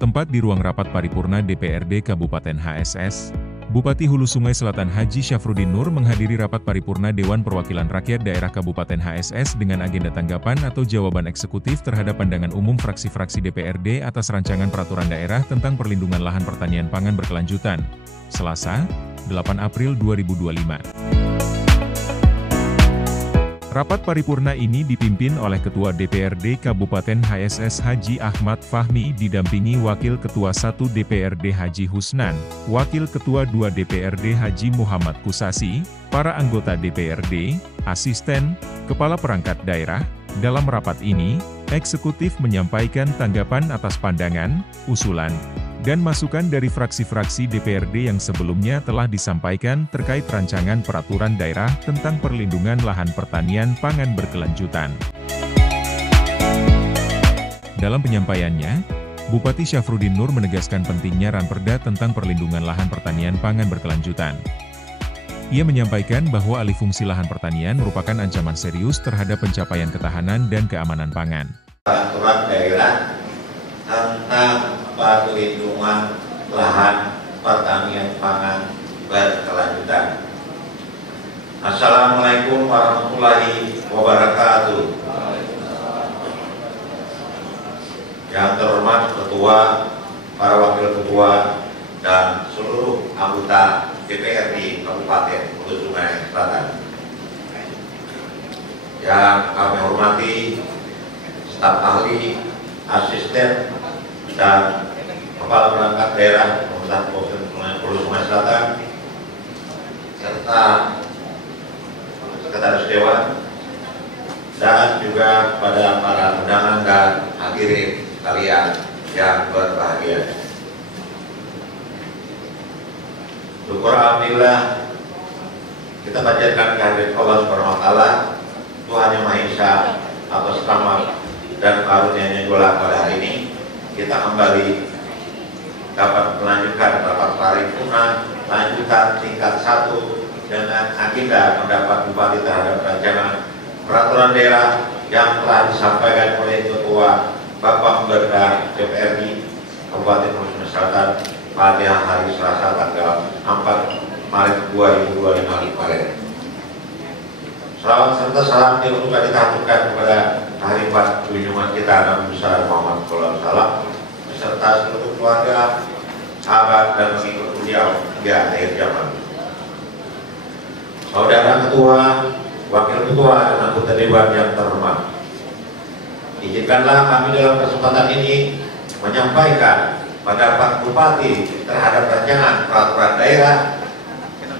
Bertempat di ruang rapat paripurna DPRD Kabupaten HSS, Bupati Hulu Sungai Selatan Haji Syafruddin Nur menghadiri rapat paripurna Dewan Perwakilan Rakyat Daerah Kabupaten HSS dengan agenda tanggapan atau jawaban eksekutif terhadap pandangan umum fraksi-fraksi DPRD atas rancangan peraturan daerah tentang perlindungan lahan pertanian pangan berkelanjutan. Selasa, 8 April 2025. Rapat paripurna ini dipimpin oleh Ketua DPRD Kabupaten HSS Haji Ahmad Fahmi didampingi Wakil Ketua 1 DPRD Haji Husnan, Wakil Ketua 2 DPRD Haji Muhammad Kusasi, para anggota DPRD, asisten, kepala perangkat daerah. Dalam rapat ini, eksekutif menyampaikan tanggapan atas pandangan, usulan, dan masukan dari fraksi-fraksi DPRD yang sebelumnya telah disampaikan terkait rancangan peraturan daerah tentang perlindungan lahan pertanian pangan berkelanjutan. Dalam penyampaiannya, Bupati Syafruddin Nur menegaskan pentingnya Ranperda tentang perlindungan lahan pertanian pangan berkelanjutan. Ia menyampaikan bahwa alih fungsi lahan pertanian merupakan ancaman serius terhadap pencapaian ketahanan dan keamanan pangan. Peraturan daerah tentang perlindungan lahan pertanian pangan berkelanjutan. Assalamualaikum warahmatullahi wabarakatuh. Yang terhormat Ketua, para Wakil Ketua, dan seluruh anggota DPRD Kabupaten Hulu Sungai Selatan. Yang kami hormati staf ahli, asisten, dan kepala perangkat daerah Kabupaten Hulu Sungai Selatan, serta sekretaris dewan, dan juga pada para undangan dan hadirin kalian yang berbahagia. Syukur alhamdulillah kita panjatkan kehadiran Allah Subhanahu wa taala, Tuhan Yang Maha Esa, atas rahmat dan karunia-Nya pada hari ini kita kembali dapat melanjutkan rapat paripurna lanjutan tingkat 1 dengan agenda pendapat Bupati terhadap rancangan peraturan daerah yang telah disampaikan oleh Ketua Bapak Berda DPRD Kabupaten Hulu Sungai Selatan pada hari Selasa tanggal 4 Maret 2025 kemarin. Salawat serta salam juga ditaturkan kepada khalifah junjungan kita Nabi besar Muhammad SAW beserta seluruh keluarga, sahabat, dan pengikut beliau di akhir zaman. Saudara Ketua, Wakil Ketua, dan anggota Dewan yang terhormat, izinkanlah kami dalam kesempatan ini menyampaikan pendapat Bupati terhadap rancangan peraturan daerah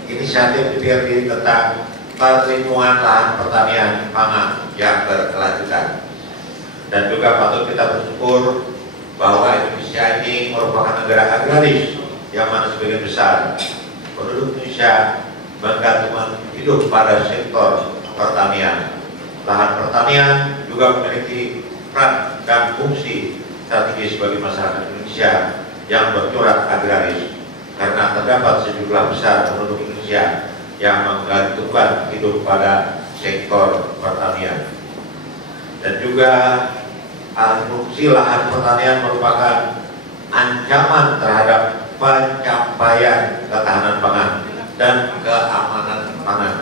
inisiatif DPRD tentang perlindungan lahan pertanian pangan yang berkelanjutan. Dan juga patut kita bersyukur bahwa Indonesia ini merupakan negara agraris yang mana sebagian besar penduduk Indonesia bergantung hidup pada sektor pertanian. Lahan pertanian juga memiliki peran dan fungsi strategis bagi masyarakat Indonesia yang bercorak agraris, karena terdapat sejumlah besar penduduk Indonesia yang menggantungkan hidup pada sektor pertanian. Dan juga alih fungsi lahan pertanian merupakan ancaman terhadap pencapaian ketahanan pangan dan keamanan pangan.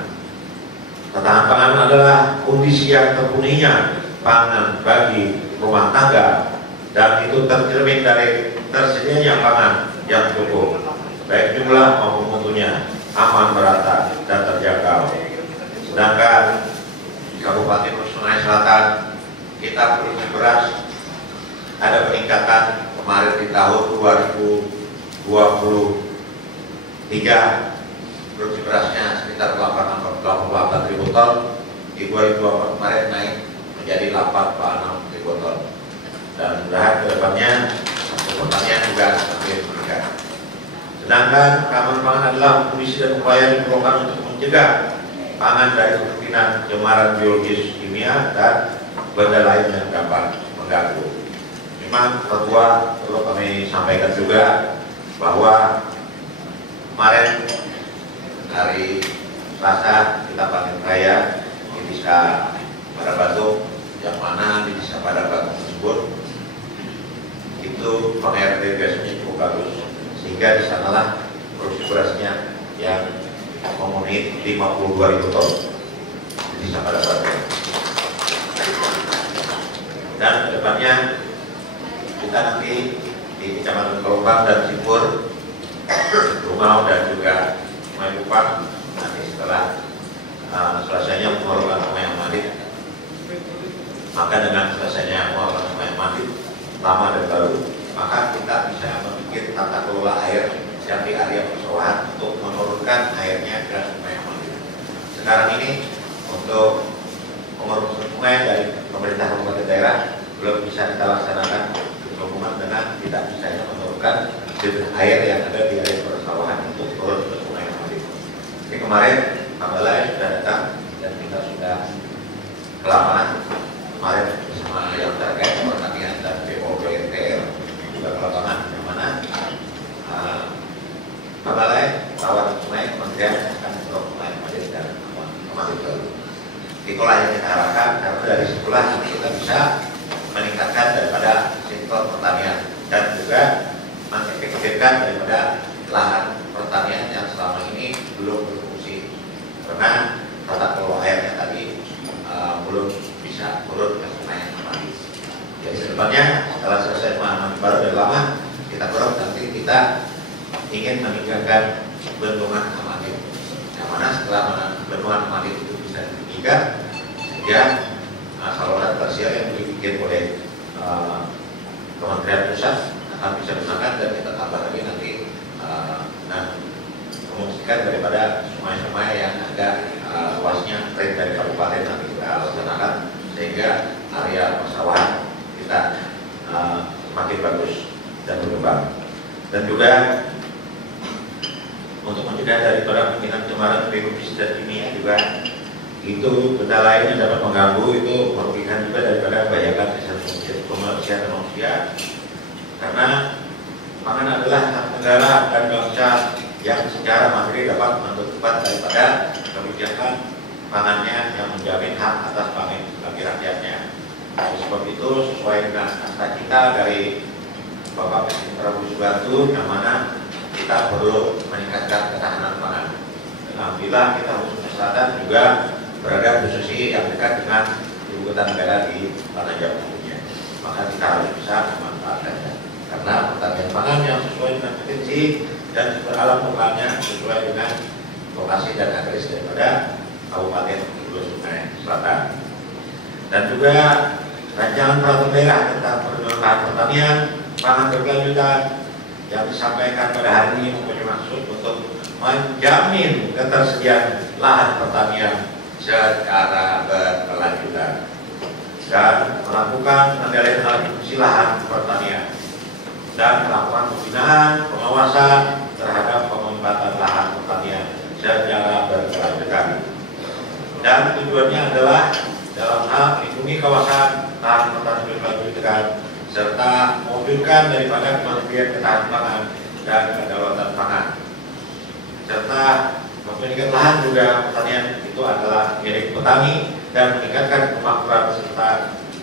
Ketahanan pangan adalah kondisi yang terpenuhinya pangan bagi rumah tangga, dan itu tercermin dari tersedianya pangan yang cukup, baik jumlah maupun mutunya, aman, merata, dan terjangkau. Sedangkan di Kabupaten Hulu Sungai Selatan kita produksi beras ada peningkatan kemarin di tahun 2023 produksi berasnya sekitar 88.000 ton, di 2024 kemarin naik menjadi 86.000 ton, dan mudah-mudahan kedepannya pertanian juga semakin meningkat. Sedangkan keamanan pangan adalah kondisi dan upaya yang diperlukan untuk mencegah pangan dari kemungkinan pencemaran biologis, kimia, dan benda lain yang dapat mengganggu. Memang Ketua perlu kami sampaikan juga bahwa kemarin hari Selasa kita panen raya di Desa Padabatu, yang mana di Desa Padabatu tersebut kita itu peng-RT biasanya cukup bagus, sehingga di sanalah produksi berasnya yang memenuhi 52.000 ton. Jadi sangat dapat. Dan kedepannya kita nanti di Kecamatan Kelompang dan Simpur, Rumau dan juga Sungai Kupang, nanti setelah selesainya pengelolaan Sungai Amadit, maka dengan selesainya pengelolaan Sungai Amadit lama dan baru, maka kita bisa membuat tata kelola air yang di area persawahan untuk menurunkan airnya ke Sungai Amadit. Sekarang ini untuk pengurusan sungai dari pemerintah kabupaten daerah belum bisa kita laksanakan sehubungan dengan tidak bisa menurunkan debit air yang ada di area persawahan untuk turun ke Sungai Amadit. Jadi kemarin Pak Balai sudah datang dan kita sudah ke lapangan kemarin bersama yang terkait pertanian dan BOPTL juga ke lapangan, yang mana Pak Balai Kawasan Sungai Kementerian akan untuk Sungai Amadit dan Amadit baru. Itulah yang kita harapkan, karena dari situlah kita bisa meningkatkan daripada sektor pertanian dan juga mengefektifkan daripada lahan pertanian yang selama ini belum berfungsi karena tata kelola airnya tadi belum bisa turun ke Sungai Amadit. Jadi sebenarnya setelah selesai Sungai Amadit baru dan lama kita dorong nanti kita ingin meningkatkan bendungan Amadit, yang mana setelah bendungan Amadit itu bisa ditinggikan, sehingga saluran tersier yang dibikin oleh Kementerian Pusat akan bisa digunakan dan kita tambah lagi nanti memungkinkan daripada sungai-sungai yang agak luasnya dari kabupaten nanti kita laksanakan, sehingga area persawahan kita semakin bagus dan berkembang. Dan juga untuk mencegah daripada kemungkinan cemaran biologis dan kimia juga itu benda lain yang dapat mengganggu, itu merugikan juga daripada bayangan kesehatan manusia, karena pangan adalah hak negara dan bangsa yang secara materi dapat menentukan daripada kebijakan pangannya yang menjamin hak atas pangan bagi rakyatnya. Oleh sebab itu, sesuai dengan cita-cita dari Bapak Presiden Prabowo Subianto, yang mana kita perlu meningkatkan ketahanan pangan. Alhamdulillah kita khususnya selatan juga berada posisi yang dekat dengan ibu kota negara di Tanah Jawa tentunya. Maka kita harus bisa memanfaatkannya, karena pertanian pangan yang sesuai dengan potensi dan sumber alam lokalnya sesuai dengan lokasi dan agris daripada Kabupaten Hulu Sungai Selatan. Dan juga rancangan peraturan daerah tentang pengelolaan pertanian pangan berkelanjutan yang disampaikan pada hari ini mempunyai maksud untuk menjamin ketersediaan lahan pertanian secara berkelanjutan dan melakukan pengendalian alih fungsi lahan pertanian dan melakukan pembinaan pengawasan terhadap pemanfaatan lahan pertanian secara berkelanjutan. Dan tujuannya adalah dalam hal melindungi kawasan lahan pertanian berkelanjutan serta mewujudkan daripada kemandirian ketahanan pangan dan kedaulatan pangan, serta menjadikan lahan juga pertanian itu adalah milik petani dan meningkatkan kemakmuran serta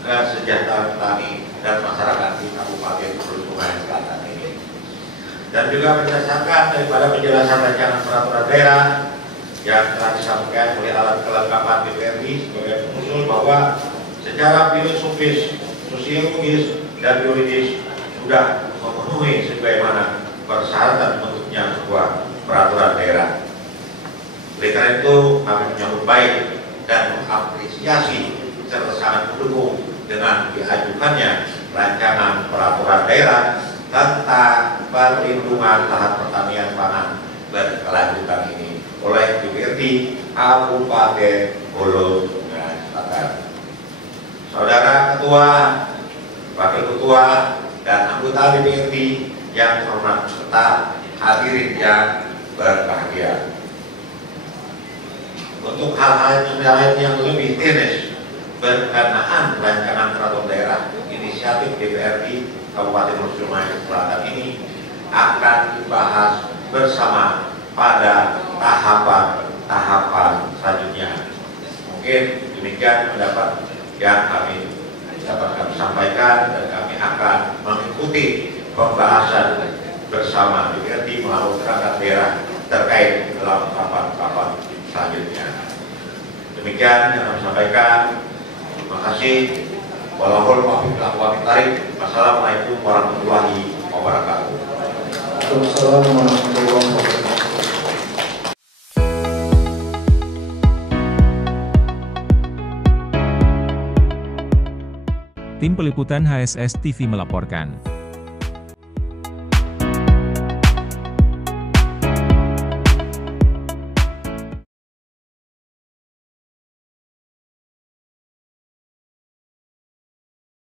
kesejahteraan petani dan masyarakat di Kabupaten Hulu Sungai Selatan ini. Dan juga berdasarkan daripada penjelasan rancangan peraturan daerah yang telah disampaikan oleh alat kelengkapan DPRD sebagai pengusul, bahwa secara filosofis, sosiologis dan yuridis sudah memenuhi sebagaimana persyaratan bentuknya sebuah peraturan daerah. Oleh karena itu kami menyambut baik dan mengapresiasi serta sangat mendukung dengan diajukannya rancangan peraturan daerah tentang perlindungan lahan pertanian pangan berkelanjutan ini oleh DPRD Kabupaten Hulu Sungai Selatan. Saudara Ketua, Wakil Ketua, dan anggota DPRD yang terhormat serta hadirin yang berbahagia. Untuk hal-hal yang lain yang lebih teknis berkenaan rancangan peraturan daerah inisiatif DPRD Kabupaten Hulu Sungai Selatan ini akan dibahas bersama pada tahapan selanjutnya. Mungkin demikian pendapat yang dapat kami sampaikan, dan kami kami akan mengikuti pembahasan bersama DPRD melalui perangkat daerah terkait dalam rapat-rapat selanjutnya. Demikian yang kami sampaikan. Terima kasih. Wassalamualaikum warahmatullahi wabarakatuh. Waalaikumsalam warahmatullahi wabarakatuh. Tim Peliputan HSS TV melaporkan.